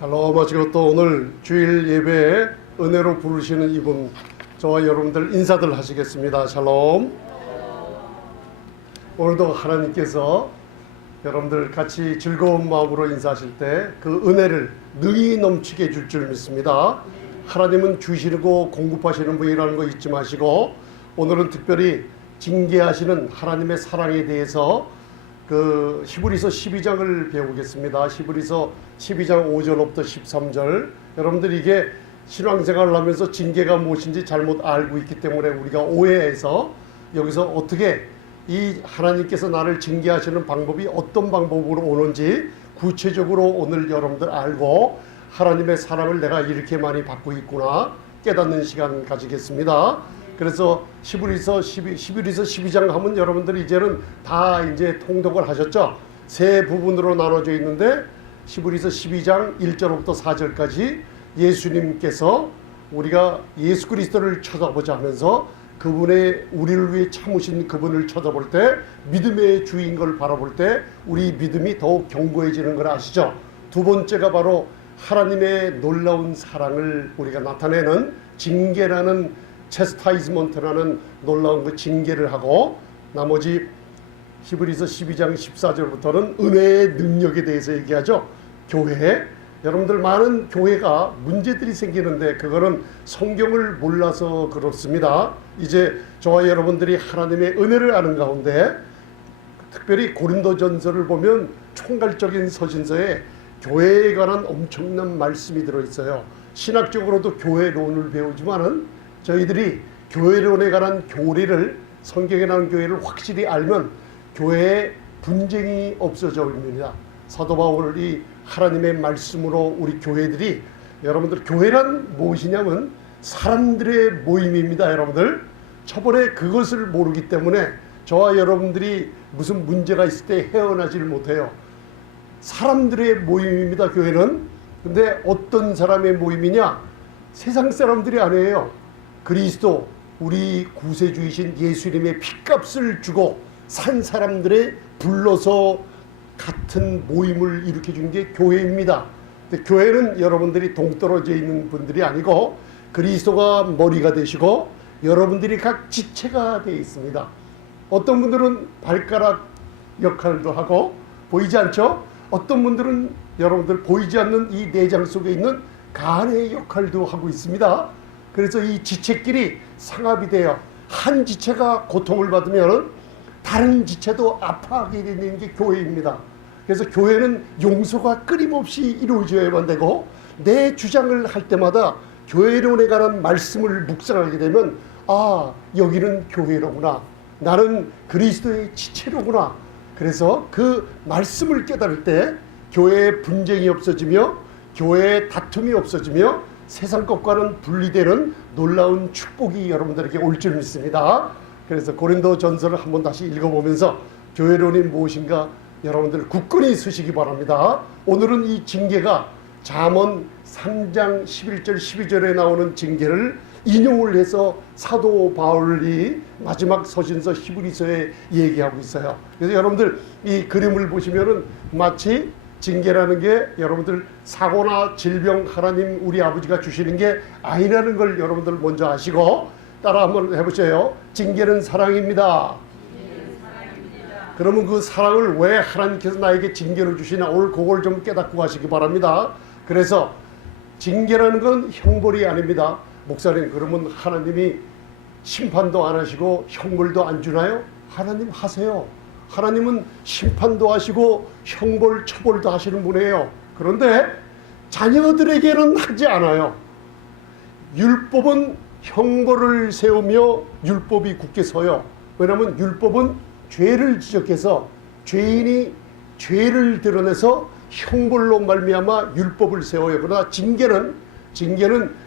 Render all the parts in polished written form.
샬롬 하시고 또 오늘 주일 예배에 은혜로 부르시는 이분 저와 여러분들 인사들 하시겠습니다. 샬롬. 오늘도 하나님께서 여러분들 같이 즐거운 마음으로 인사하실 때 그 은혜를 능히 넘치게 해줄 줄 믿습니다. 하나님은 주시고 공급하시는 분이라는 거 잊지 마시고 오늘은 특별히 징계하시는 하나님의 사랑에 대해서 그 히브리서 12장을 배우겠습니다. 히브리서 12장 5절부터 13절. 여러분들 이게 신앙생활을 하면서 징계가 무엇인지 잘못 알고 있기 때문에 우리가 오해해서 여기서 어떻게 이 하나님께서 나를 징계하시는 방법이 어떤 방법으로 오는지 구체적으로 오늘 여러분들 알고 하나님의 사랑을 내가 이렇게 많이 받고 있구나 깨닫는 시간 가지겠습니다. 그래서 히브리서 12장 하면 여러분들 이제는 다 이제 통독을 하셨죠. 세 부분으로 나눠져 있는데 히브리서 12장 1절부터 4절까지 예수님께서 우리가 예수 그리스도를 쳐다보자 하면서 그분의 우리를 위해 참으신 그분을 쳐다볼 때 믿음의 주인 걸 바라볼 때 우리 믿음이 더욱 견고해지는 걸 아시죠? 두 번째가 바로 하나님의 놀라운 사랑을 우리가 나타내는 징계라는 체스타이즈먼트라는 놀라운 그 징계를 하고 나머지 히브리서 12장 14절부터는 은혜의 능력에 대해서 얘기하죠. 교회. 여러분들 많은 교회가 문제들이 생기는데 그거는 성경을 몰라서 그렇습니다. 이제 저와 여러분들이 하나님의 은혜를 아는 가운데 특별히 고린도전서를 보면 총괄적인 서신서에 교회에 관한 엄청난 말씀이 들어있어요. 신학적으로도 교회론을 배우지만은 저희들이 교회론에 관한 교리를 성경에 나온 교회를 확실히 알면 교회에 분쟁이 없어져 버립니다. 사도 바울이 하나님의 말씀으로 우리 교회들이 여러분들 교회란 무엇이냐면 사람들의 모임입니다. 여러분들 저번에 그것을 모르기 때문에 저와 여러분들이 무슨 문제가 있을 때 헤어나지를 못해요. 사람들의 모임입니다. 교회는. 근데 어떤 사람의 모임이냐? 세상 사람들이 아니에요. 그리스도 우리 구세주이신 예수님의 핏값을 주고 산 사람들의 불러서 같은 모임을 일으켜 준 게 교회입니다. 근데 교회는 여러분들이 동떨어져 있는 분들이 아니고 그리스도가 머리가 되시고 여러분들이 각 지체가 되어 있습니다. 어떤 분들은 발가락 역할도 하고 보이지 않죠? 어떤 분들은 여러분들 보이지 않는 이 내장 속에 있는 간의 역할도 하고 있습니다. 그래서 이 지체끼리 상합이 돼요. 한 지체가 고통을 받으면 다른 지체도 아파하게 되는 게 교회입니다. 그래서 교회는 용서가 끊임없이 이루어져야만 되고 내 주장을 할 때마다 교회론에 관한 말씀을 묵상하게 되면 아, 여기는 교회로구나. 나는 그리스도의 지체로구나. 그래서 그 말씀을 깨달을 때 교회에 분쟁이 없어지며 교회에 다툼이 없어지며 세상 것과는 분리되는 놀라운 축복이 여러분들에게 올 줄 믿습니다. 그래서 고린도 전서를 한번 다시 읽어보면서 교회론이 무엇인가 여러분들 굳건히 서시기 바랍니다. 오늘은 이 징계가 잠언 3장 11절 12절에 나오는 징계를 인용을 해서 사도 바울이 마지막 서신서 히브리서에 얘기하고 있어요. 그래서 여러분들 이 그림을 보시면은 마치 징계라는 게 여러분들 사고나 질병 하나님 우리 아버지가 주시는 게 아니라는 걸 여러분들 먼저 아시고 따라 한번 해보세요. 징계는 사랑입니다. 그러면 그 사랑을 왜 하나님께서 나에게 징계를 주시나 오늘 그걸 좀 깨닫고 가시기 바랍니다. 그래서 징계라는 건 형벌이 아닙니다. 목사님 그러면 하나님이 심판도 안 하시고 형벌도 안 주나요? 하나님 하세요. 하나님은 심판도 하시고 형벌 처벌도 하시는 분이에요. 그런데 자녀들에게는 하지 않아요. 율법은 형벌을 세우며 율법이 굳게 서요. 왜냐하면 율법은 죄를 지적해서 죄인이 죄를 드러내서 형벌로 말미암아 율법을 세워요. 그러나 징계는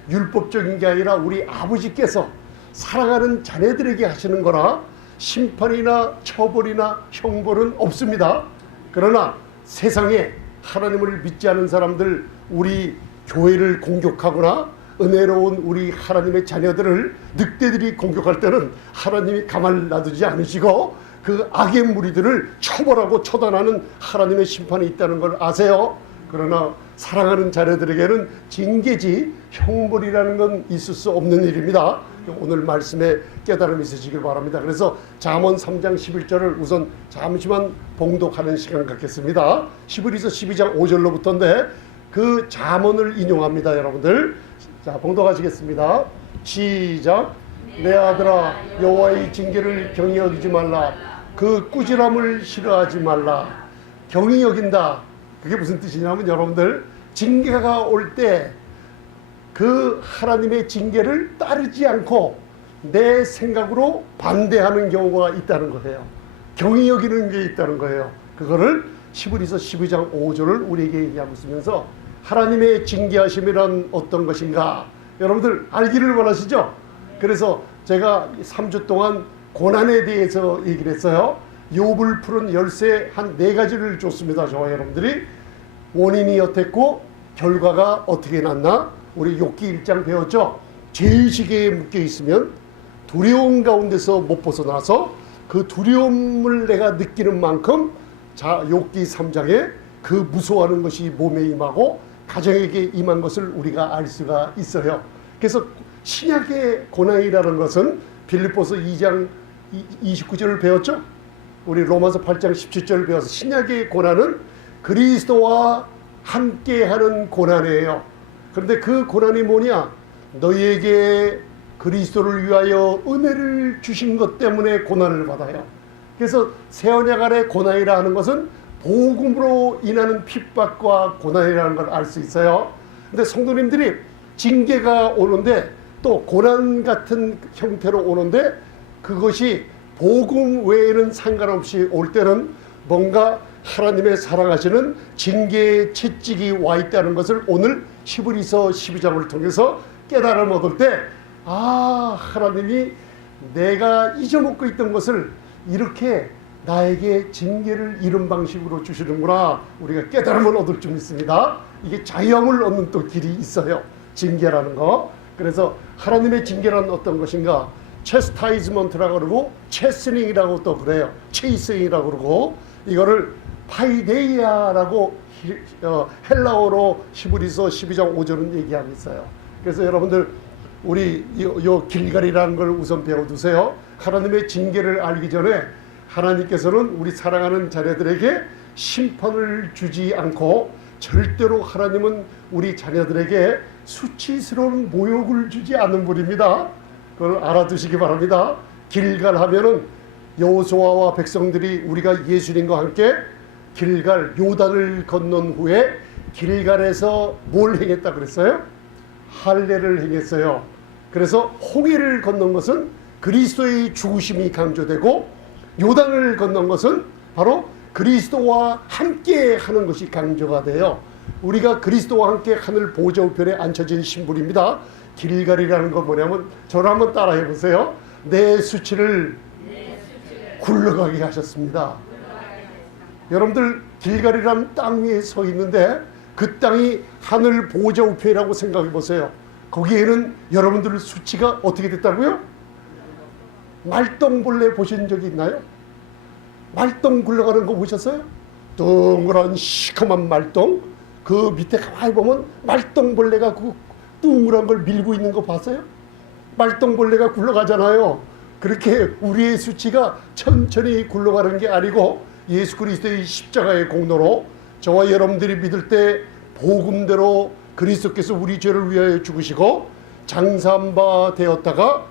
율법적인 게 아니라 우리 아버지께서 사랑하는 자녀들에게 하시는 거라 심판이나 처벌이나 형벌은 없습니다. 그러나 세상에 하나님을 믿지 않은 사람들 우리 교회를 공격하거나 은혜로운 우리 하나님의 자녀들을 늑대들이 공격할 때는 하나님이 가만 놔두지 않으시고 그 악의 무리들을 처벌하고 처단하는 하나님의 심판이 있다는 걸 아세요? 그러나 사랑하는 자녀들에게는 징계지 형벌이라는 건 있을 수 없는 일입니다. 오늘 말씀에 깨달음이 있으시길 바랍니다. 그래서 잠언 3장 11절을 우선 잠시만 봉독하는 시간 갖겠습니다. 히브리서 12장 5절로부터인데 그 잠언을 인용합니다. 여러분들 자 봉독하시겠습니다. 시작. 내 아들아 여호와의 징계를 경히 여기지 말라. 그 꾸지람을 싫어하지 말라. 경히 여긴다. 그게 무슨 뜻이냐면 여러분들 징계가 올 때 그 하나님의 징계를 따르지 않고 내 생각으로 반대하는 경우가 있다는 거예요. 경히 여기는 게 있다는 거예요. 그거를 히브리서 12장 5절을 우리에게 얘기하고 있으면서 하나님의 징계하심이란 어떤 것인가 여러분들 알기를 원하시죠? 그래서 제가 3주 동안 고난에 대해서 얘기를 했어요. 욥을 푸른 열쇠 한 4가지를 줬습니다. 저와 여러분들이 원인이 어땠고 결과가 어떻게 났나 우리 욥기 1장 배웠죠. 죄의식에 묶여 있으면 두려움 가운데서 못 벗어나서 그 두려움을 내가 느끼는 만큼 자 욥기 3장에 그 무서워하는 것이 몸에 임하고 가정에게 임한 것을 우리가 알 수가 있어요. 그래서 신약의 고난이라는 것은 빌립보서 2장 29절을 배웠죠. 우리 로마서 8장 17절을 배워서 신약의 고난은 그리스도와 함께하는 고난이에요. 그런데 그 고난이 뭐냐? 너희에게 그리스도를 위하여 은혜를 주신 것 때문에 고난을 받아요. 그래서 새 언약 아래 고난이라 하는 것은 복음으로 인하는 핍박과 고난이라는 걸 알 수 있어요. 근데 성도님들이 징계가 오는데 또 고난 같은 형태로 오는데 그것이 복음 외에는 상관없이 올 때는 뭔가 하나님의 사랑하시는 징계의 채찍이 와 있다는 것을 오늘 히브리서 12장을 통해서 깨달음 얻을 때 하나님이 내가 잊어먹고 있던 것을 이렇게 나에게 징계를 이런 방식으로 주시는구나 우리가 깨달음을 얻을 줄 믿습니다. 이게 자유함을 얻는 또 길이 있어요. 징계라는 거. 그래서 하나님의 징계란 어떤 것인가? 체스타이즈먼트라고 그러고 체스닝이라고 또 그래요. 체이스닝이라고 그러고 이거를 파이데이아라고 헬라어로 히브리서 12장 5절은 얘기하고 있어요. 그래서 여러분들 우리 요 길갈이라는 걸 우선 배워두세요. 하나님의 징계를 알기 전에 하나님께서는 우리 사랑하는 자녀들에게 심판을 주지 않고 절대로 하나님은 우리 자녀들에게 수치스러운 모욕을 주지 않는 분입니다. 그걸 알아두시기 바랍니다. 길갈 하면은 여호수아와 백성들이 우리가 예수님과 함께 길갈 요단을 건넌 후에 길갈에서 뭘 행했다 그랬어요? 할례를 행했어요. 그래서 홍해를 건넌 것은 그리스도의 죽으심이 강조되고 요단을 건넌 것은 바로 그리스도와 함께 하는 것이 강조가 돼요. 우리가 그리스도와 함께 하늘 보좌 우편에 앉혀진 신분입니다. 길갈이라는 건 뭐냐면 저를 한번 따라해 보세요. 내 수치를 굴러가게 하셨습니다. 여러분들 길갈이라는 땅 위에 서 있는데 그 땅이 하늘 보좌 우편이라고 생각해 보세요. 거기에는 여러분들 수치가 어떻게 됐다고요? 말똥벌레 보신 적이 있나요? 말똥 굴러가는 거 보셨어요? 동그란 시커먼 말똥 그 밑에 가만히 보면 말똥벌레가 그 둥그란 걸 밀고 있는 거 봤어요? 말똥벌레가 굴러가잖아요. 그렇게 우리의 수치가 천천히 굴러가는 게 아니고 예수 그리스도의 십자가의 공로로 저와 여러분들이 믿을 때 복음대로 그리스도께서 우리 죄를 위하여 죽으시고 장사한 바 되었다가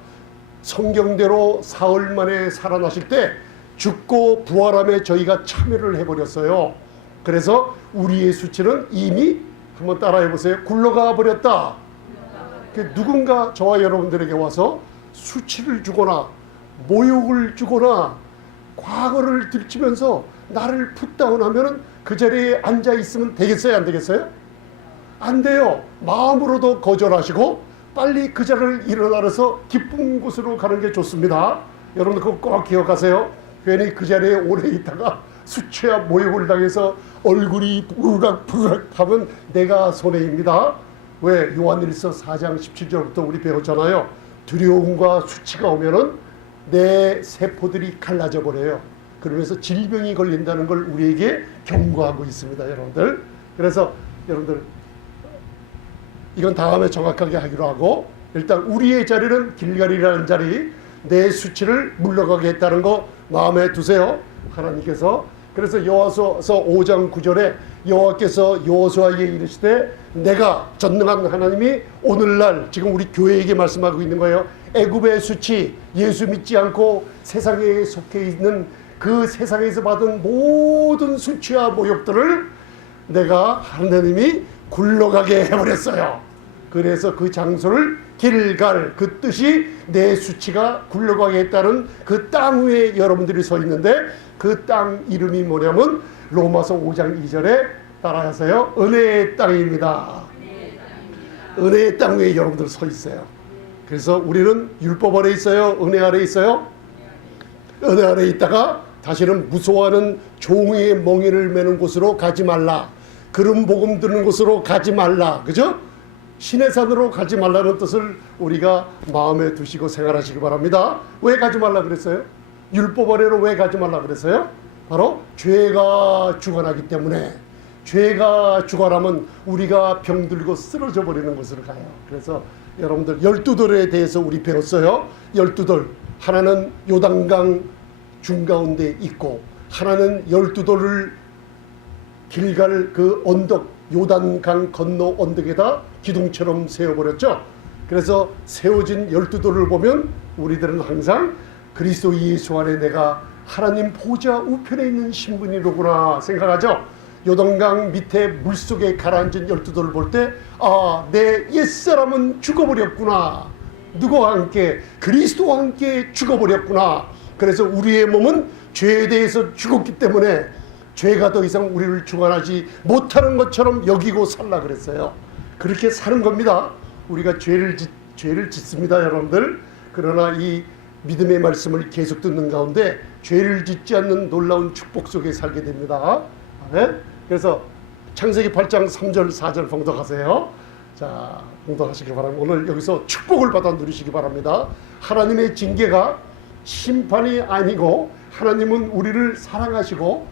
성경대로 사흘 만에 살아나실 때 죽고 부활함에 저희가 참여를 해버렸어요. 그래서 우리의 수치는 이미 한번 따라해 보세요. 굴러가 버렸다. 누군가 저와 여러분들에게 와서 수치를 주거나 모욕을 주거나 과거를 들추면서 나를 풋다운하면 그 자리에 앉아 있으면 되겠어요? 안 되겠어요? 안 돼요. 마음으로도 거절하시고 빨리 그 자리를 일어나서 기쁜 곳으로 가는 게 좋습니다. 여러분들 그거 꼭 기억하세요. 괜히 그 자리에 오래 있다가 수치와 모욕을 당해서 얼굴이 부각부각 하면 내가 손해입니다. 왜? 요한일서 4장 17절부터 우리 배웠잖아요. 두려움과 수치가 오면은 내 세포들이 갈라져 버려요. 그러면서 질병이 걸린다는 걸 우리에게 경고하고 있습니다, 여러분들. 그래서 여러분들 이건 다음에 정확하게 하기로 하고, 일단 우리의 자리는 길갈이라는 자리, 내 수치를 물러가게 했다는 거 마음에 두세요. 하나님께서. 그래서 여호와서 5장 9절에 여호와께서 여호수아에게 이르시되 내가 전능한 하나님이 오늘날 지금 우리 교회에게 말씀하고 있는 거예요. 애굽의 수치, 예수 믿지 않고 세상에 속해 있는 그 세상에서 받은 모든 수치와 모욕들을 내가 하나님이 굴러가게 해버렸어요. 그래서 그 장소를 길갈, 그 뜻이 내 수치가 굴러가게 했다는 그 땅 위에 여러분들이 서 있는데, 그 땅 이름이 뭐냐면 로마서 5장 2절에 따라하세요. 은혜의 땅입니다. 은혜의 땅 위에 여러분들 서 있어요. 그래서 우리는 율법 아래 있어요? 은혜 아래 있어요? 은혜 아래 있다가 다시는 무서워하는 종의 멍에를 매는 곳으로 가지 말라. 그런 복음 듣는 곳으로 가지 말라. 그죠? 신의 산으로 가지 말라는 뜻을 우리가 마음에 두시고 생활하시기 바랍니다. 왜 가지 말라 그랬어요? 율법 아래로 왜 가지 말라 그랬어요? 바로 죄가 주관하기 때문에. 죄가 주관하면 우리가 병들고 쓰러져 버리는 곳으로 가요. 그래서 여러분들 12돌에 대해서 우리 배웠어요. 12돌. 하나는 요단강 중가운데 있고, 하나는 12돌을 길갈 그 언덕, 요단강 건너 언덕에다 기둥처럼 세워버렸죠. 그래서 세워진 12돌을 보면 우리들은 항상 그리스도 예수 안에 내가 하나님 보좌 우편에 있는 신분이로구나 생각하죠. 요단강 밑에 물속에 가라앉은 12돌을 볼 때, 아, 내 옛사람은 죽어버렸구나. 누구와 함께? 그리스도와 함께 죽어버렸구나. 그래서 우리의 몸은 죄에 대해서 죽었기 때문에 죄가 더 이상 우리를 주관하지 못하는 것처럼 여기고 살라 그랬어요. 그렇게 사는 겁니다. 우리가 죄를 짓습니다, 여러분들. 그러나 이 믿음의 말씀을 계속 듣는 가운데 죄를 짓지 않는 놀라운 축복 속에 살게 됩니다. 아멘. 그래서 창세기 8장 3절 4절 봉독하세요. 자, 봉독하시기 바랍니다. 오늘 여기서 축복을 받아 누리시기 바랍니다. 하나님의 징계가 심판이 아니고 하나님은 우리를 사랑하시고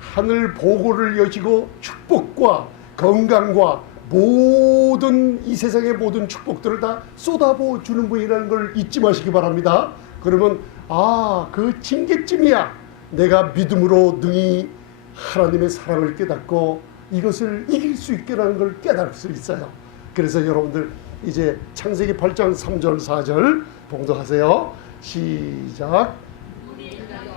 하늘 보고를 여시고 축복과 건강과 모든 이 세상의 모든 축복들을 다 쏟아부어 주는 분이라는 걸 잊지 마시기 바랍니다. 그러면 아, 그 징계쯤이야 내가 믿음으로 능히 하나님의 사랑을 깨닫고 이것을 이길 수 있게라는 걸 깨달을 수 있어요. 그래서 여러분들 이제 창세기 8장 3절 4절 봉독하세요. 시작.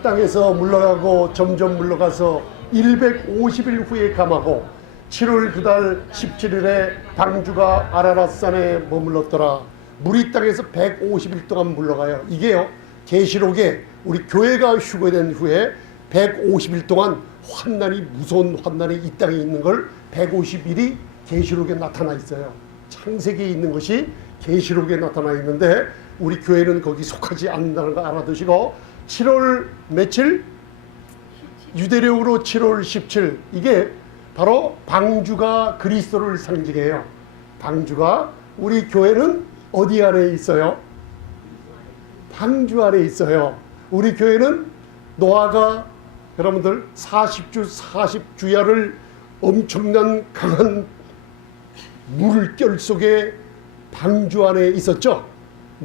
땅에서 물러가고 점점 물러가서 150일 후에 감하고 7월 그달 17일에 방주가 아라랏산에 머물렀더라. 물이 땅에서 150일 동안 물러가요. 이게요, 계시록에 우리 교회가 휴거된 후에 150일 동안 환난이, 무서운 환난이 이 땅에 있는 걸 150일이 계시록에 나타나 있어요. 창세기에 있는 것이 계시록에 나타나 있는데 우리 교회는 거기 속하지 않는다는 거 알아두시고, 7월 며칠? 유대력으로 7월 17, 이게 바로 방주가 그리스도를 상징해요. 방주가, 우리 교회는 어디 안에 있어요? 방주 안에 있어요. 우리 교회는 노아가 여러분들 40주 40주야를 엄청난 강한 물결 속에 방주 안에 있었죠.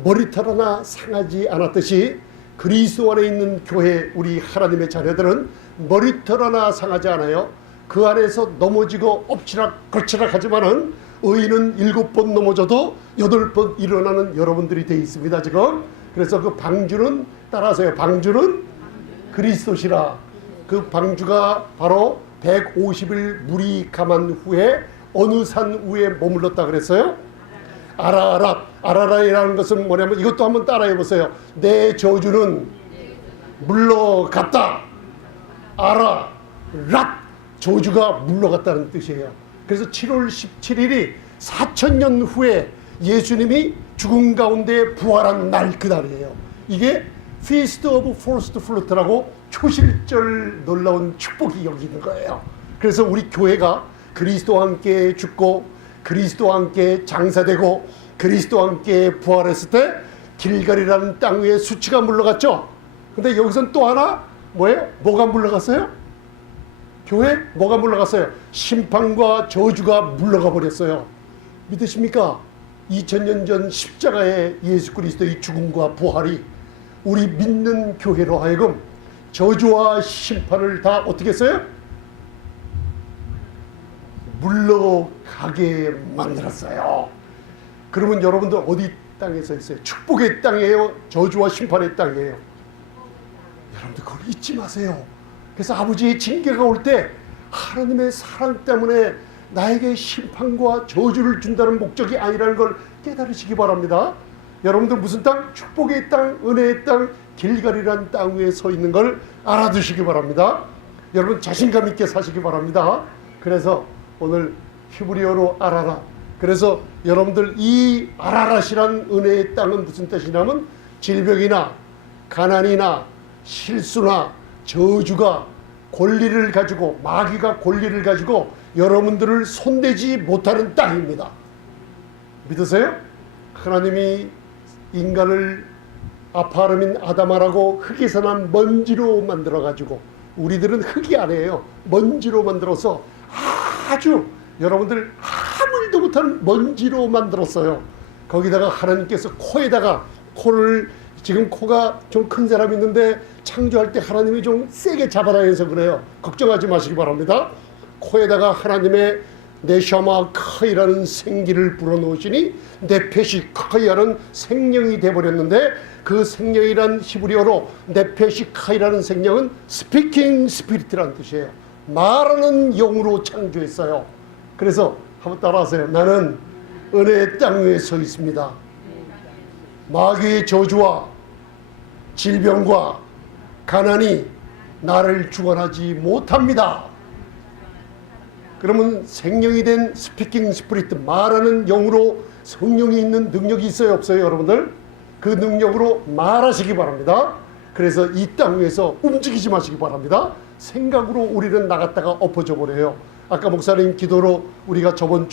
머리털 하나 상하지 않았듯이 그리스도 안에 있는 교회, 우리 하나님의 자녀들은 머리털 하나 상하지 않아요. 그 안에서 넘어지고 엎치락 걸치락 하지만은 의인은 7번 넘어져도 8번 일어나는 여러분들이 되어 있습니다, 지금. 그래서 그 방주는, 따라서요, 방주는 그리스도시라. 그 방주가 바로 150일 물이 감한 후에 어느 산 위에 머물렀다 그랬어요? 아라랏. 아라랏이라는 것은 뭐냐면 이것도 한번 따라해 보세요. 내 저주는 물러갔다. 아라랏. 저주가 물러갔다는 뜻이에요. 그래서 7월 17일이 4000년 후에 예수님이 죽음 가운데 부활한 날, 그날이에요. 이게 Feast of First Fruit라고 초실절 놀라운 축복이 여기 있는 거예요. 그래서 우리 교회가 그리스도와 함께 죽고 그리스도와 함께 장사되고 그리스도와 함께 부활했을 때 길갈이라는 땅 위에 수치가 물러갔죠. 근데 여기선 또 하나 뭐예요? 뭐가 물러갔어요? 교회 뭐가 물러갔어요? 심판과 저주가 물러가 버렸어요. 믿으십니까? 2000년 전 십자가의 예수 그리스도의 죽음과 부활이 우리 믿는 교회로 하여금 저주와 심판을 다 어떻게 했어요? 물러가게 만들었어요. 그러면 여러분들 어디 땅에 서 있어요? 축복의 땅이에요? 저주와 심판의 땅이에요? 여러분들 그걸 잊지 마세요. 그래서 아버지의 징계가 올 때 하나님의 사랑 때문에 나에게 심판과 저주를 준다는 목적이 아니라는 걸 깨달으시기 바랍니다. 여러분들 무슨 땅? 축복의 땅, 은혜의 땅, 길갈이라는 땅 위에 서 있는 걸 알아두시기 바랍니다. 여러분 자신감 있게 사시기 바랍니다. 그래서 오늘 히브리어로 아라라. 그래서 여러분들 이 아라라시란 은혜의 땅은 무슨 뜻이냐면 질병이나 가난이나 실수나 저주가 권리를 가지고 마귀가 권리를 가지고 여러분들을 손대지 못하는 땅입니다. 믿으세요? 하나님이 인간을 아파르민 아담아라고 흙에서 난 먼지로 만들어 가지고 우리들은 흙이 아니에요. 먼지로 만들어서 아주 여러분들 아무 일도 못하는 먼지로 만들었어요. 거기다가 하나님께서 코에다가 코를 지금 코가 좀 큰 사람이 있는데 창조할 때 하나님이 좀 세게 잡아다녀서 그래요. 걱정하지 마시기 바랍니다. 코에다가 하나님의 네샤마 카이라는 생기를 불어넣으시니 네페시 카이라는 생명이 돼버렸는데 그 생명이란 히브리어로 네페시 카이라는 생명은 스피킹 스피릿이라는 뜻이에요. 말하는 영으로 창조했어요. 그래서 한번 따라하세요. 나는 은혜의 땅 위에 서 있습니다. 마귀의 저주와 질병과 가난이 나를 주관하지 못합니다. 그러면 생명이 된 스피킹 스피릿, 말하는 영으로 성령이 있는 능력이 있어요 없어요 여러분들? 그 능력으로 말하시기 바랍니다. 그래서 이 땅 위에서 움직이지 마시기 바랍니다. 생각으로 우리는 나갔다가 엎어져 버려요. 아까 목사님 기도로 우리가 저번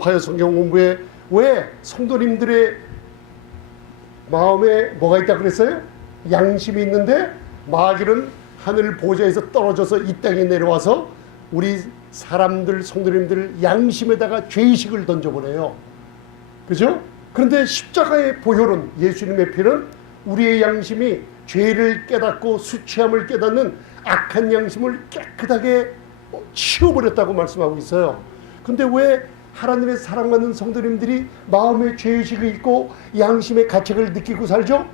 화요 성경 공부에 왜 성도님들의 마음에 뭐가 있다 그랬어요? 양심이 있는데 마귀는 하늘 보좌에서 떨어져서 이 땅에 내려와서 우리 사람들 성도님들 양심에다가 죄의식을 던져보내요. 그죠? 그런데 십자가의 보혈은 예수님의 피는 우리의 양심이 죄를 깨닫고 수치함을 깨닫는 악한 양심을 깨끗하게 치워버렸다고 말씀하고 있어요. 근데 왜 하나님의 사랑받는 성도님들이 마음의 죄의식이 있고 양심의 가책을 느끼고 살죠?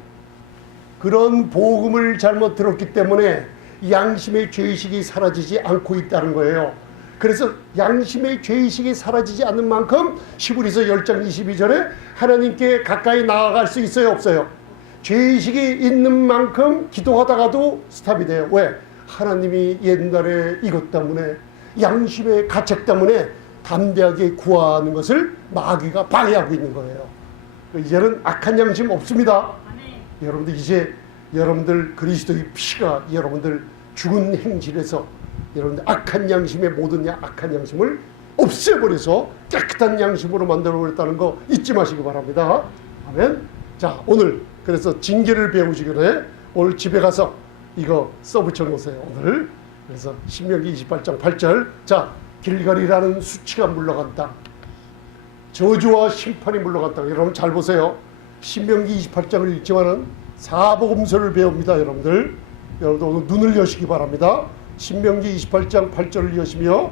그런 복음을 잘못 들었기 때문에 양심의 죄의식이 사라지지 않고 있다는 거예요. 그래서 양심의 죄의식이 사라지지 않는 만큼 히브리서 10장 22절에 하나님께 가까이 나아갈 수 있어요 없어요? 죄의식이 있는 만큼 기도하다가도 스탑이 돼요. 왜? 하나님이 옛날에 이것 때문에 양심의 가책 때문에 담대하게 구하는 것을 마귀가 방해하고 있는 거예요. 이제는 악한 양심 없습니다. 여러분들 이제 여러분들 그리스도의 피가 여러분들 죽은 행실에서 여러분들 악한 양심의 모든 악한 양심을 없애버려서 깨끗한 양심으로 만들어버렸다는 거 잊지 마시기 바랍니다. 아멘. 자 오늘 그래서 징계를 배우시기 전에 오늘 집에 가서 이거 써붙여 놓으세요. 오늘 그래서 신명기 28장 8절 자 길갈이라는 수치가 물러간 땅 저주와 심판이 물러간 땅 여러분 잘 보세요. 신명기 28장을 읽지만은 사복음서를 배웁니다. 여러분들 오늘 눈을 여시기 바랍니다. 신명기 28장 8절을 여시며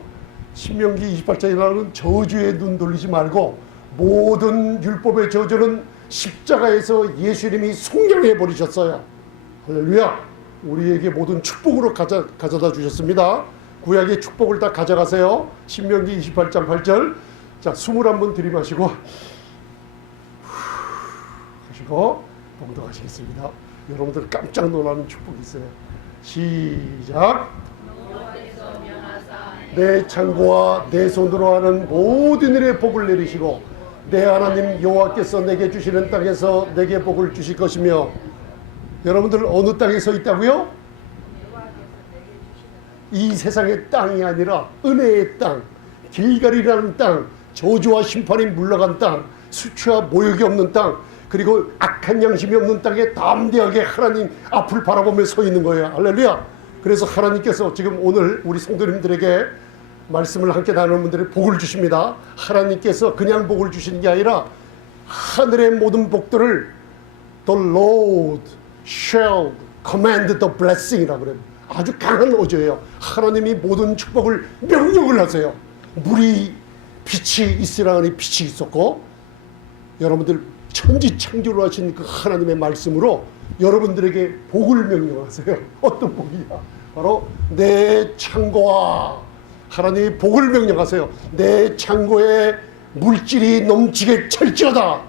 신명기 28장에 나오는 저주에 눈 돌리지 말고 모든 율법의 저주는 십자가에서 예수님이 속량해 버리셨어요. 할렐루야. 우리에게 모든 축복으로 가져다 주셨습니다. 구약의 축복을 다 가져가세요. 신명기 28장 8절 자 21번 들이마시고 하시고 봉독하시겠습니다. 여러분들 깜짝 놀라는 축복이 있어요. 시작. 내 창고와 내 손으로 하는 모든 일에 복을 내리시고 내 하나님 여호와께서 내게 주시는 땅에서 내게 복을 주실 것이며 여러분들 어느 땅에 서 있다고요? 이 세상의 땅이 아니라 은혜의 땅, 길갈이라는 땅, 저주와 심판이 물러간 땅, 수치와 모욕이 없는 땅, 그리고 악한 양심이 없는 땅에 담대하게 하나님 앞을 바라보며 서 있는 거예요. 할렐루야. 그래서 하나님께서 지금 오늘 우리 성도님들에게 말씀을 함께 나누는 분들에게 복을 주십니다. 하나님께서 그냥 복을 주시는 게 아니라 하늘의 모든 복들을 The Lord shall command the blessing이라고 그래요. 아주 강한 어조예요. 하나님이 모든 축복을 명령을 하세요. 물이 빛이 있으라 하니 빛이 있었고, 여러분들 천지창조를 하신 그 하나님의 말씀으로 여러분들에게 복을 명령하세요. 어떤 복이야? 바로 내 창고와, 하나님이 복을 명령하세요. 내 창고에 물질이 넘치게 찰지어다.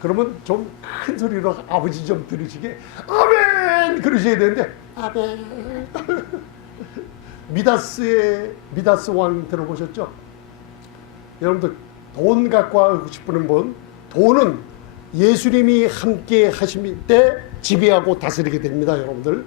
그러면 좀 큰 소리로 아버지 좀 들으시게 아멘 그러셔야 되는데, 아멘. 미다스 왕 들어보셨죠? 여러분들 돈 갖고 하고 싶은 분, 돈은 예수님이 함께 하실 때 지배하고 다스리게 됩니다. 여러분들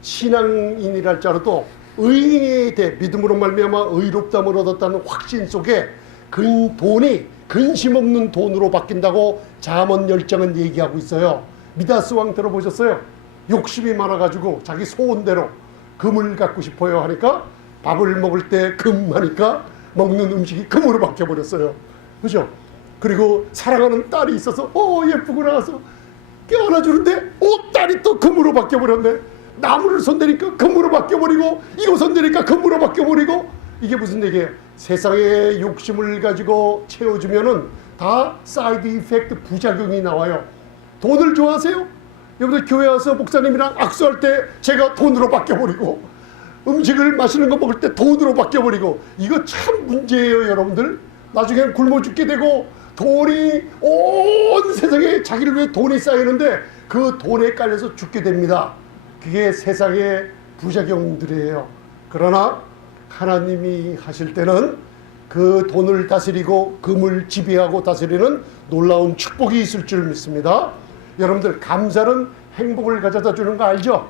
신앙인이랄지라도 의인에 대해 믿음으로 말미암아 의롭다함을 얻었다는 확신 속에 그 돈이 근심 없는 돈으로 바뀐다고 잠언 10장은 얘기하고 있어요. 미다스 왕 들어보셨어요? 욕심이 많아가지고 자기 소원대로 금을 갖고 싶어요 하니까 밥을 먹을 때 금하니까 먹는 음식이 금으로 바뀌어버렸어요. 그죠? 그리고 사랑하는 딸이 있어서 예쁘구나 해서 깨어나주는데 딸이 또 금으로 바뀌어버렸네. 나무를 손대니까 금으로 바뀌어버리고 이거 손대니까 금으로 바뀌어버리고. 이게 무슨 얘기예요? 세상의 욕심을 가지고 채워주면은 다 사이드 이펙트, 부작용이 나와요. 돈을 좋아하세요? 여러분들 교회 와서 목사님이랑 악수할 때 제가 돈으로 바뀌어버리고, 음식을 맛있는 거 먹을 때 돈으로 바뀌어버리고, 이거 참 문제예요. 여러분들 나중엔 굶어 죽게 되고 돈이 온 세상에 자기를 위해 돈이 쌓이는데 그 돈에 깔려서 죽게 됩니다. 그게 세상의 부작용들이에요. 그러나 하나님이 하실 때는 그 돈을 다스리고 금을 지배하고 다스리는 놀라운 축복이 있을 줄 믿습니다. 여러분들 감사는 행복을 가져다 주는 거 알죠?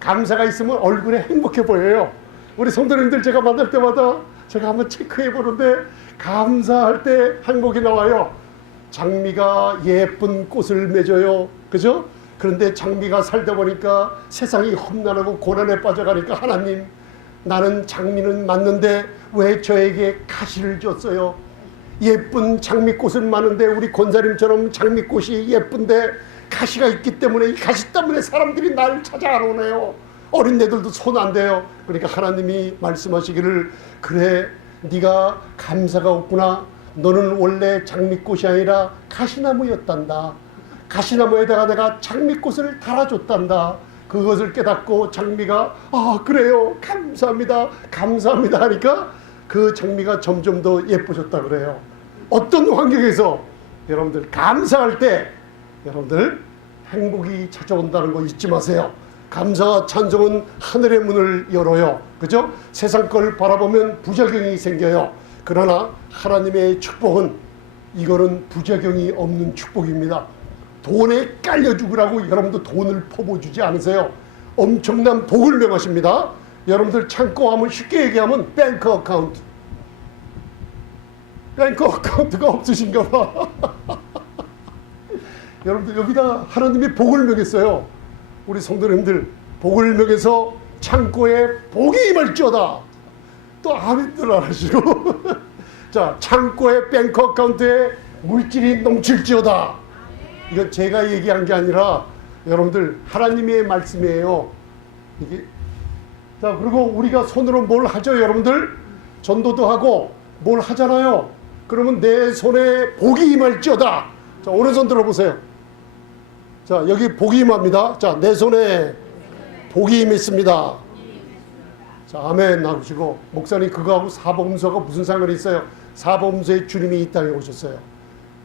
감사가 있으면 얼굴에 행복해 보여요. 우리 성도님들 제가 만날 때마다 제가 한번 체크해 보는데 감사할 때 행복이 나와요. 장미가 예쁜 꽃을 맺어요. 그죠? 그런데 장미가 살다 보니까 세상이 험난하고 고난에 빠져가니까 하나님, 나는 장미는 맞는데 왜 저에게 가시를 줬어요? 예쁜 장미꽃은 많은데 우리 권사님처럼 장미꽃이 예쁜데 가시가 있기 때문에 이 가시 때문에 사람들이 나를 찾아 안 오네요. 어린애들도 손 안 대요. 그러니까 하나님이 말씀하시기를, 그래 네가 감사가 없구나. 너는 원래 장미꽃이 아니라 가시나무였단다. 가시나무에다가 내가 장미꽃을 달아줬단다. 그것을 깨닫고 장미가 그래요, 감사합니다, 감사합니다 하니까 그 장미가 점점 더 예뻐졌다 그래요. 어떤 환경에서 여러분들 감사할 때 여러분들 행복이 찾아온다는 거 잊지 마세요. 감사와 찬송은 하늘의 문을 열어요. 그죠? 세상 걸 바라보면 부작용이 생겨요. 그러나 하나님의 축복은, 이거는 부작용이 없는 축복입니다. 돈에 깔려 죽으라고 여러분도 돈을 퍼부어주지 않으세요. 엄청난 복을 명하십니다. 여러분들 창고 하면 쉽게 얘기하면 뱅크 어카운트. 뱅크 어카운트가 없으신가 봐. 여러분들 여기다 하나님이 복을 명했어요. 우리 성도님들 복을 명해서 창고에 복이 임할지어다. 또 아멘들 안 하시고 자, 창고에 뱅크 어카운트에 물질이 넘칠지어다. 이건 제가 얘기한 게 아니라 여러분들 하나님의 말씀이에요. 이게 자, 그리고 우리가 손으로 뭘 하죠? 여러분들 전도도 하고 뭘 하잖아요. 그러면 내 손에 복이 임할지어다. 자, 오른손 들어보세요. 자, 여기 복이 임합니다. 자, 내 손에 복이 임했습니다. 자, 아멘 나누시고, 목사님 그거하고 사복음서가 무슨 상관이 있어요? 사복음서에 주님이 이 땅에 오셨어요.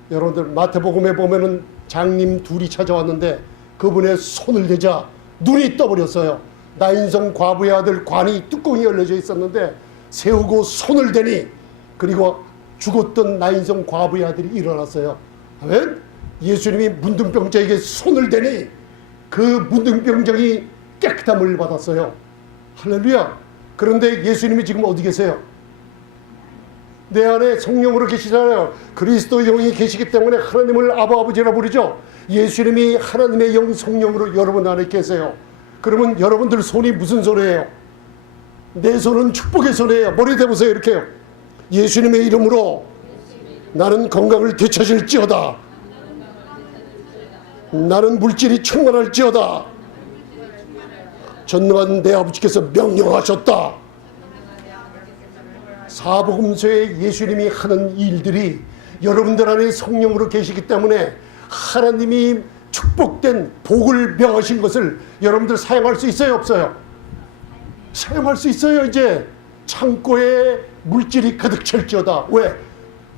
여러분들 마태복음에 보면은 장님 둘이 찾아왔는데 그분의 손을 대자 눈이 떠버렸어요. 나인성 과부의 아들 관이 뚜껑이 열려져 있었는데 세우고 손을 대니, 그리고 죽었던 나인성 과부의 아들이 일어났어요. 아멘. 예수님이 문둥병자에게 손을 대니 그 문둥병자이 깨끗함을 받았어요. 할렐루야. 그런데 예수님이 지금 어디 계세요? 내 안에 성령으로 계시잖아요. 그리스도 영이 계시기 때문에 하나님을 아버지라 부르죠. 예수님이 하나님의 영 성령으로 여러분 안에 계세요. 그러면 여러분들 손이 무슨 손이에요? 내 손은 축복의 손이에요. 머리 대보세요. 이렇게요. 예수님의 이름으로 나는 건강을 되찾을지어다. 나는 물질이 충만할지어다. 전능한 내 아버지께서 명령하셨다. 사복음서에 예수님이 하는 일들이 여러분들 안에 성령으로 계시기 때문에 하나님이 축복된 복을 명하신 것을 여러분들 사용할 수 있어요, 없어요? 사용할 수 있어요. 이제 창고에 물질이 가득 찰지어다. 왜?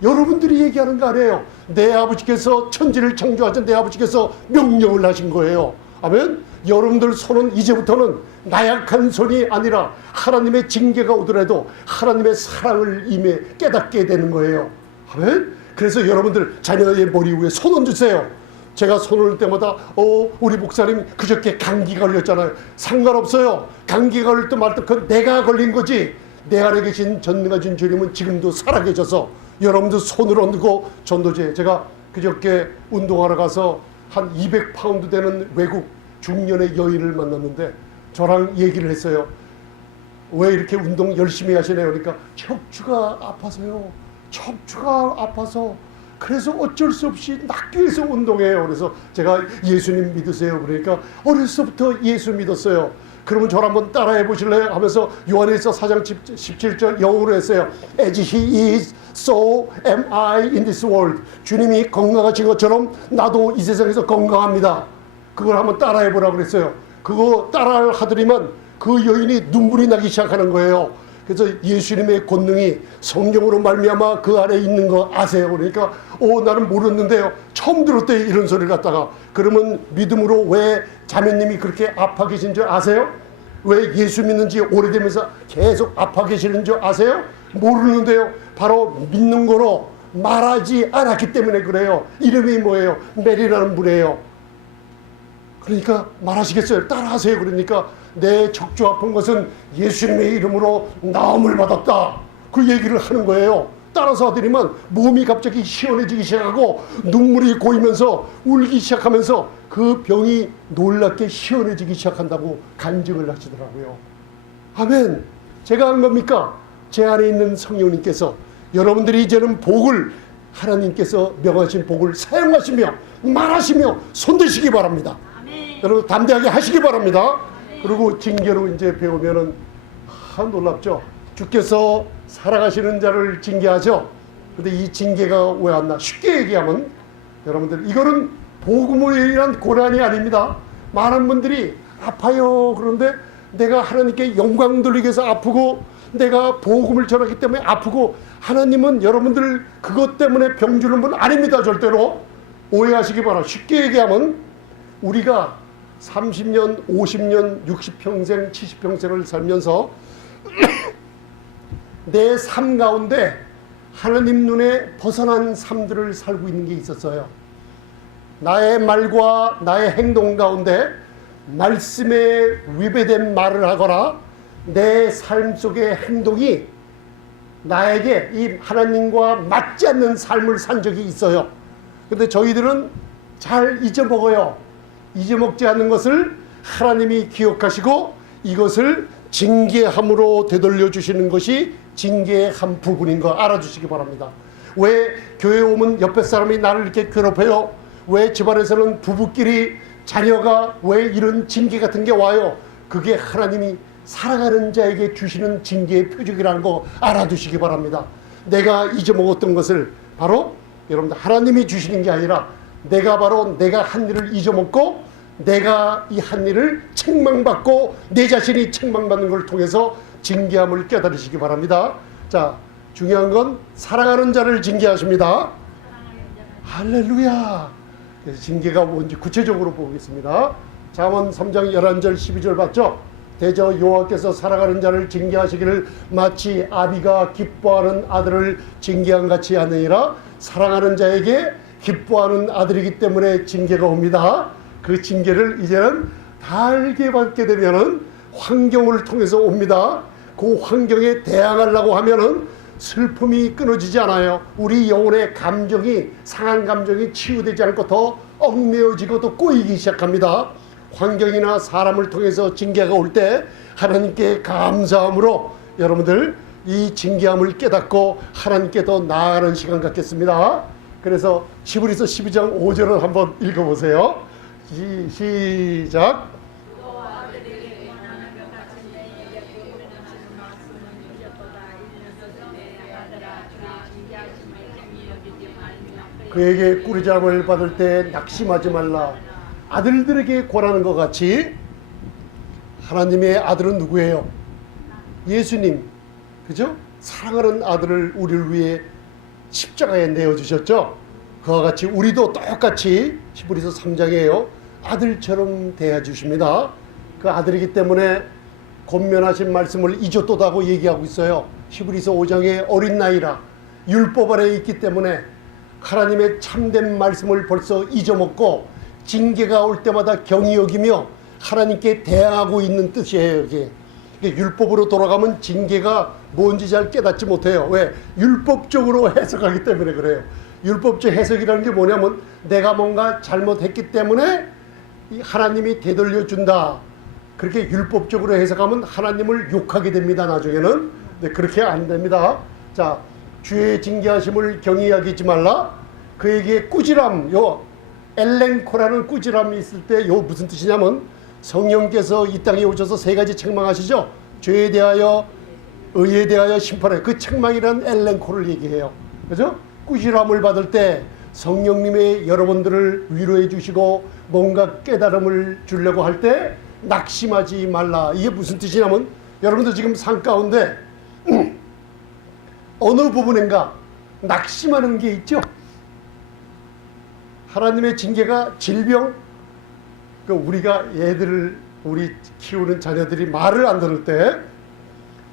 여러분들이 얘기하는 거 아니에요. 내 아버지께서 천지를 창조하신 내 아버지께서 명령을 하신 거예요. 아멘. 여러분들 손은 이제부터는 나약한 손이 아니라 하나님의 징계가 오더라도 하나님의 사랑을 임해 깨닫게 되는 거예요. 아멘. 그래서 여러분들 자녀의 머리 위에 손 얹으세요. 제가 손 얹을 때마다 우리 목사님 그저께 감기 걸렸잖아요. 상관없어요. 감기 걸릴 때 말 때 그건 내가 걸린 거지. 내 안에 계신 전능하신 주님은 지금도 살아계셔서 여러분들 손을 얹고 전도제. 제가 그저께 운동하러 가서 한 200파운드 되는 외국 중년의 여인을 만났는데 저랑 얘기를 했어요. 왜 이렇게 운동 열심히 하시나요? 그러니까 척추가 아파서요. 척추가 아파서 그래서 어쩔 수 없이 낫기 위해서 운동해요. 그래서 제가 예수님 믿으세요. 그러니까 어렸을 때부터 예수 믿었어요. 그러면 저를 한번 따라해 보실래요? 하면서 요한일서 4장 17절 영어로 했어요. As he is, so am I in this world. 주님이 건강하신 것처럼 나도 이 세상에서 건강합니다. 그걸 한번 따라해 보라고 그랬어요. 그거 따라 하더니만 그 여인이 눈물이 나기 시작하는 거예요. 그래서 예수님의 권능이 성령으로 말미암아 그 안에 있는 거 아세요? 그러니까 나는 모르는데요. 처음 들었대요. 이런 소리를 갖다가. 그러면 믿음으로 왜 자매님이 그렇게 아파 계신 줄 아세요? 왜 예수 믿는지 오래되면서 계속 아파 계시는 줄 아세요? 모르는데요. 바로 믿는 거로 말하지 않았기 때문에 그래요. 이름이 뭐예요? 메리라는 분이에요. 그러니까 말하시겠어요? 따라하세요. 그러니까 내 척추 아픈 것은 예수님의 이름으로 나음을 받았다. 그 얘기를 하는 거예요. 따라서 하더니만 몸이 갑자기 시원해지기 시작하고 눈물이 고이면서 울기 시작하면서 그 병이 놀랍게 시원해지기 시작한다고 간증을 하시더라고요. 아멘. 제가 한 겁니까? 제 안에 있는 성령님께서 여러분들이 이제는 복을 하나님께서 명하신 복을 사용하시며 말하시며 손대시기 바랍니다. 여러분 담대하게 하시기 바랍니다. 그리고 징계로 이제 배우면은 놀랍죠. 주께서 살아가시는 자를 징계하죠. 근데 이 징계가 왜 안 나? 쉽게 얘기하면 여러분들 이거는 복음을 위한 고난이 아닙니다. 많은 분들이 아파요. 그런데 내가 하나님께 영광 돌리기 위해서 아프고 내가 복음을 전하기 때문에 아프고 하나님은 여러분들 그것 때문에 병 주는 분 아닙니다. 절대로 오해하시기 바랍니다. 쉽게 얘기하면 우리가 30년, 50년, 60평생, 70평생을 살면서 내 삶 가운데 하나님 눈에 벗어난 삶들을 살고 있는 게 있었어요. 나의 말과 나의 행동 가운데 말씀에 위배된 말을 하거나 내 삶 속의 행동이 나에게 이 하나님과 맞지 않는 삶을 산 적이 있어요. 근데 저희들은 잘 잊어먹어요. 잊어먹지 않는 것을 하나님이 기억하시고 이것을 징계함으로 되돌려 주시는 것이 징계의 한 부분인 거 알아주시기 바랍니다. 왜 교회 오면 옆에 사람이 나를 이렇게 괴롭혀요? 왜 집안에서는 부부끼리 자녀가 왜 이런 징계 같은 게 와요? 그게 하나님이 살아가는 자에게 주시는 징계의 표적이라는 거 알아두시기 바랍니다. 내가 잊어먹었던 것을 바로 여러분들 하나님이 주시는 게 아니라 내가 한 일을 잊어먹고 내가 이 한 일을 책망받고 내 자신이 책망받는 걸 통해서 징계함을 깨달으시기 바랍니다. 자, 중요한 건 사랑하는 자를 징계하십니다. 할렐루야. 그래서 징계가 뭔지 구체적으로 보겠습니다. 잠언 3장 11절 12절 봤죠? 대저 여호와께서 사랑하는 자를 징계하시기를 마치 아비가 기뻐하는 아들을 징계한 같이 하느니라. 사랑하는 자에게 기뻐하는 아들이기 때문에 징계가 옵니다. 그 징계를 이제는 달게 받게 되면은 환경을 통해서 옵니다. 그 환경에 대항하려고 하면은 슬픔이 끊어지지 않아요. 우리 영혼의 감정이 상한 감정이 치유되지 않고 더 얽매여지고 또 꼬이기 시작합니다. 환경이나 사람을 통해서 징계가 올 때 하나님께 감사함으로 여러분들 이 징계함을 깨닫고 하나님께 더 나아가는 시간 갖겠습니다. 그래서 히브리서 12장 5절을 한번 읽어보세요. 시작. 그에게 꾸리잠을 받을 때 낙심하지 말라. 아들들에게 권하는 것 같이 하나님의 아들은 누구예요? 예수님, 그죠? 사랑하는 아들을 우리를 위해 십자가에 내어주셨죠. 그와 같이 우리도 똑같이 히브리서 3장이에요. 아들처럼 대해주십니다. 그 아들이기 때문에 권면하신 말씀을 잊었도다고 얘기하고 있어요. 히브리서 5장의 어린 나이라 율법 아래에 있기 때문에 하나님의 참된 말씀을 벌써 잊어먹고 징계가 올 때마다 경히 여기며 하나님께 대항하고 있는 뜻이에요. 이게 율법으로 돌아가면 징계가 뭔지 잘 깨닫지 못해요. 왜? 율법적으로 해석하기 때문에 그래요. 율법적 해석이라는 게 뭐냐면 내가 뭔가 잘못했기 때문에 하나님이 되돌려준다. 그렇게 율법적으로 해석하면 하나님을 욕하게 됩니다. 나중에는. 근데 그렇게 안 됩니다. 자, 주의 징계하심을 경히 여기지 말라. 그에게 꾸지람, 요 엘렌코라는 꾸지람이 있을 때 요 무슨 뜻이냐면 성령께서 이 땅에 오셔서 세 가지 책망하시죠. 죄에 대하여, 의에 대하여 심판해. 그 책망이란 엘렌코를 얘기해요. 그죠? 꾸지람을 받을 때 성령님의 여러분들을 위로해 주시고 뭔가 깨달음을 주려고 할 때 낙심하지 말라. 이게 무슨 뜻이냐면 여러분들 지금 삶 가운데 어느 부분인가 낙심하는 게 있죠. 하나님의 징계가 질병, 우리가 애들을 우리 키우는 자녀들이 말을 안 들을 때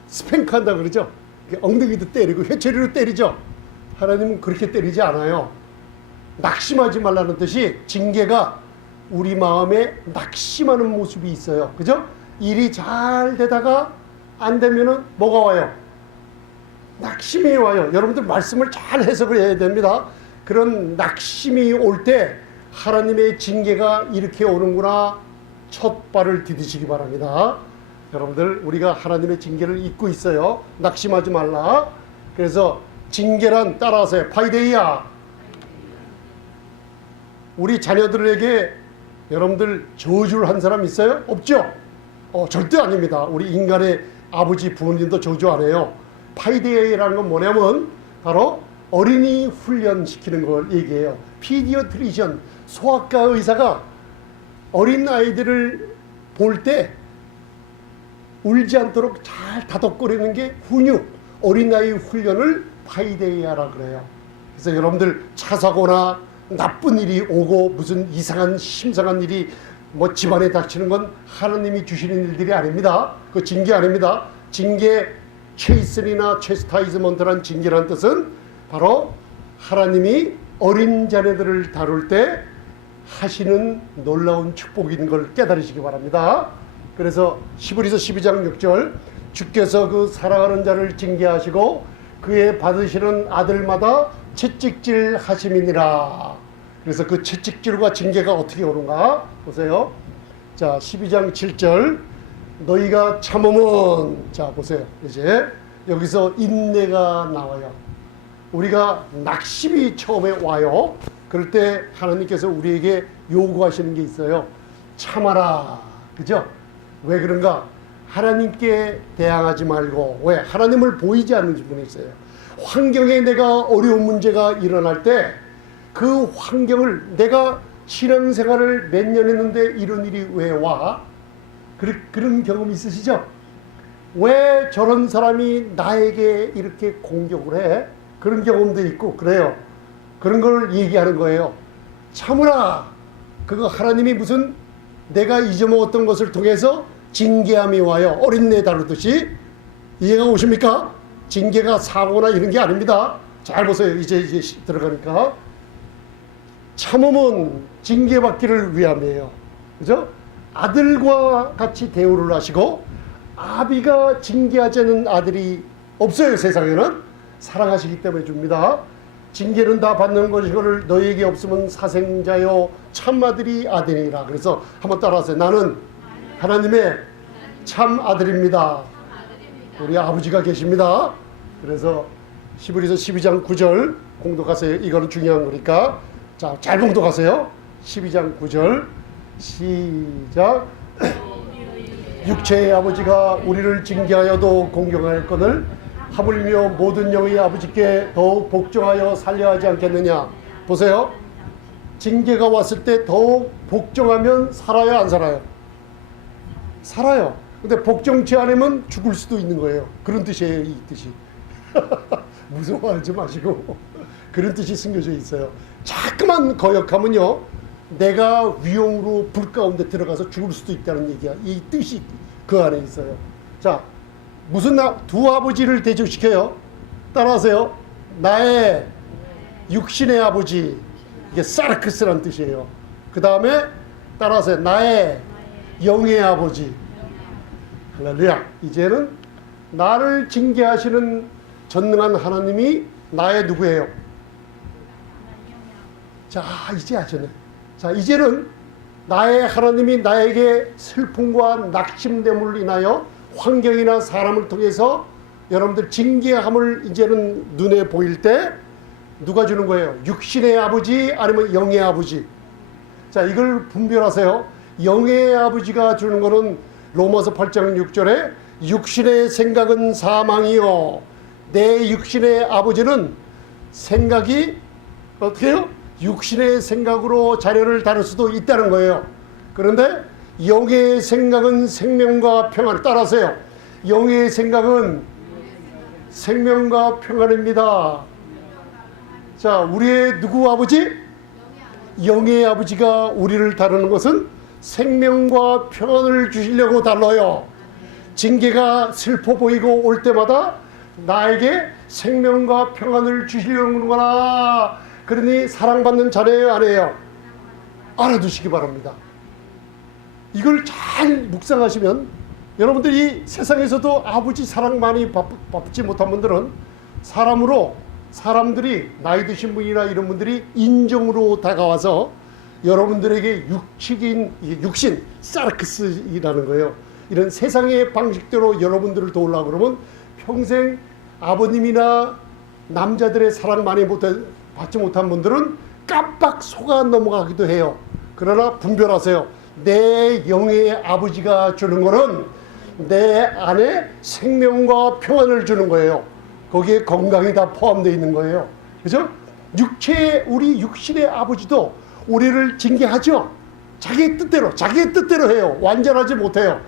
스팽크 한다 그러죠. 엉덩이도 때리고 회초리로 때리죠. 하나님은 그렇게 때리지 않아요. 낙심하지 말라는 뜻이 징계가 우리 마음에 낙심하는 모습이 있어요. 그죠? 일이 잘 되다가 안 되면은 뭐가 와요? 낙심이 와요. 여러분들 말씀을 잘 해석을 해야 됩니다. 그런 낙심이 올 때 하나님의 징계가 이렇게 오는구나 첫 발을 디디시기 바랍니다. 여러분들 우리가 하나님의 징계를 잊고 있어요. 낙심하지 말라. 그래서 징계란 따라서 파이데이야. 우리 자녀들에게 여러분들 저주를 한 사람 있어요? 없죠? 절대 아닙니다. 우리 인간의 아버지 부모님도 저주 안 해요. 파이데이라는 건 뭐냐면 바로 어린이 훈련시키는 걸 얘기해요. 피디어트리션, 소아과 의사가 어린 아이들을 볼 때 울지 않도록 잘 다독거리는 게 훈육, 어린아이 훈련을 파이데이아라 그래요. 그래서 여러분들 차 사고나 나쁜 일이 오고 무슨 이상한 심상한 일이 뭐 집안에 닥치는 건 하나님이 주시는 일들이 아닙니다. 그 징계 아닙니다. 징계, 체이슨이나 체스타이즈먼트란 징계란 뜻은 바로 하나님이 어린 자녀들을 다룰 때 하시는 놀라운 축복인 걸 깨달으시기 바랍니다. 그래서 히브리서 12장 6절 주께서 그 사랑하는 자를 징계하시고 그의 받으시는 아들마다 채찍질 하심이니라. 그래서 그 채찍질과 징계가 어떻게 오는가 보세요. 자, 12장 7절 너희가 참으면, 자 보세요. 이제 여기서 인내가 나와요. 우리가 낙심이 처음에 와요. 그럴 때 하나님께서 우리에게 요구하시는 게 있어요. 참아라. 그죠? 왜 그런가? 하나님께 대항하지 말고. 왜? 하나님을 보이지 않는 부분이 있어요. 환경에 내가 어려운 문제가 일어날 때 그 환경을 내가 신앙생활을 몇 년 했는데 이런 일이 왜 와? 그런 경험 있으시죠? 왜 저런 사람이 나에게 이렇게 공격을 해? 그런 경험도 있고 그래요. 그런 걸 얘기하는 거예요. 참으라. 그거 하나님이 무슨 내가 잊어먹었던 것을 통해서 징계함이 와요. 어린애 다루듯이. 이해가 오십니까? 징계가 사고나 이런 게 아닙니다. 잘 보세요. 이제 들어가니까. 참음은 징계받기를 위함이에요. 그죠? 아들과 같이 대우를 하시고 아비가 징계하지 않는 아들이 없어요. 세상에는. 사랑하시기 때문에 줍니다. 징계는 다 받는 것이거늘 너희에게 없으면 사생자요 참 아들이 아들이라. 그래서 한번 따라하세요. 나는 하나님의 참 아들입니다. 우리 아버지가 계십니다. 그래서 히브리서 12장 9절 공독하세요. 이거는 중요한 거니까. 자, 잘 공독하세요. 12장 9절 시작. 육체의 아버지가 우리를 징계하여도 공경하였거늘 하물며 모든 영의 아버지께 더욱 복종하여 살려 하지 않겠느냐. 보세요. 징계가 왔을 때 더욱 복종하면 살아요, 안 살아요? 살아요. 근데 복종치 않으면 죽을 수도 있는 거예요. 그런 뜻이에요, 이 뜻이. 무서워하지 마시고 그런 뜻이 숨겨져 있어요. 자꾸만 거역하면요, 내가 위험으로 불 가운데 들어가서 죽을 수도 있다는 얘기야. 이 뜻이 그 안에 있어요. 자, 무슨 두 아버지를 대조시켜요? 따라하세요. 나의 육신의 아버지, 이게 사르크스란 뜻이에요. 그 다음에 따라하세요. 나의 영의 아버지. 할렐루야. 이제는 나를 징계하시는 전능한 하나님이 나의 누구예요? 자, 이제 아시네. 자, 이제는 나의 하나님이 나에게 슬픔과 낙심됨을 인하여 환경이나 사람을 통해서 여러분들 징계함을 이제는 눈에 보일 때 누가 주는 거예요? 육신의 아버지 아니면 영의 아버지? 자, 이걸 분별하세요. 영의 아버지가 주는 거는 로마서 8장 6절에 육신의 생각은 사망이요 내 육신의 아버지는 생각이 어떻게 해요? 육신의 생각으로 자녀를 다룰 수도 있다는 거예요. 그런데 영의 생각은 생명과 평안을 따라하세요. 영의 생각은 생명과 평안입니다. 자, 우리의 누구 아버지? 영의 아버지가 우리를 다루는 것은 생명과 평안을 주시려고 달라요. 징계가 슬퍼 보이고 올 때마다 나에게 생명과 평안을 주시려는구나. 그러니 사랑받는 자녀예요, 아니에요? 알아두시기 바랍니다. 이걸 잘 묵상하시면 여러분들이 세상에서도 아버지 사랑 많이 받지 못한 분들은 사람들이 나이 드신 분이나 이런 분들이 인정으로 다가와서 여러분들에게 육신 사르크스이라는 거예요. 이런 세상의 방식대로 여러분들을 도우려고 그러면 평생 아버님이나 남자들의 사랑 많이 받지 못한 분들은 깜빡 속아 넘어가기도 해요. 그러나 분별하세요. 내 영의 아버지가 주는 거는 내 안에 생명과 평안을 주는 거예요. 거기에 건강이 다 포함되어 있는 거예요. 그죠? 우리 육신의 아버지도 우리를 징계하죠. 자기의 뜻대로 해요. 완전하지 못해요.